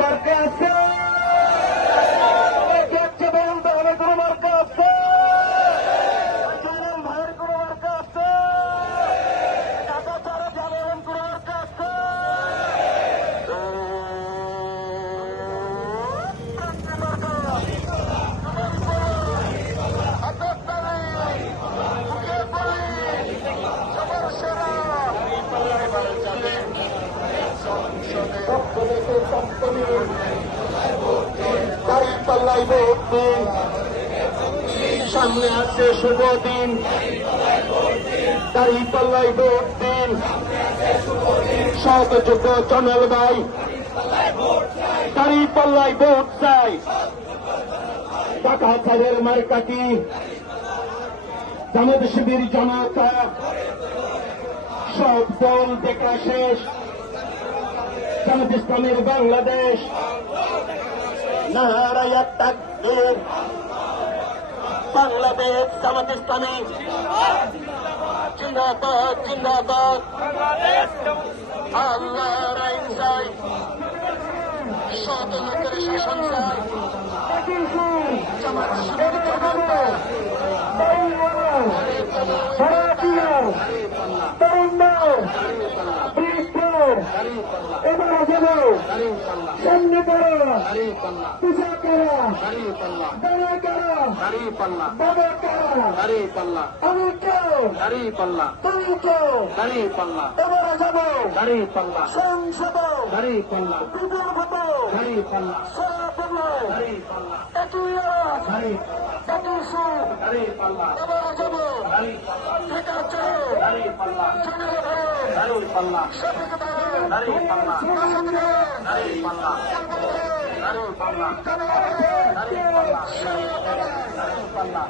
মার্কা আছে, দেখতে বলতে হবে কোন মার্কা আছে, ভাইয়ের কোন মার্কা আছে, টাকা ছাড়া যাবেন কোন মার্কা আছে। দাঁড়িপাল্লায় ভোট দিন, সামনে আছে শুভ দিন, দাঁড়িপাল্লায় ভোট দিন, সহযোগ্য জনল ভাই, দাঁড়িপাল্লায় ভোট চাই। টাকা ছাড়ের মার্কাটি জামাত শিবির জনতা সব দল দেখা শেষ, জামাত ইসলামের বাংলাদেশ নারায়ে তাকবীর, বাংলাদেশ জামাত ইসলামী জিন্দাবাদ জিন্দাবাদ, আল্লাহর আইন চাই, শত লোকের শাসন চাই, জামাত শিবির জনতা এবার যাবো সামনে করো, পোশাক করা, দাঁড়া করা, বাবা করা, আমি কেউ, তুই কেউ, এবার যাবো সংসদ, বিপুল ভোট, সারা পড়লো, একই আওয়াজ, একই সুর, এবার যাবো ঢাকা চলো, চলে ভালো, সঠিক পাল্লা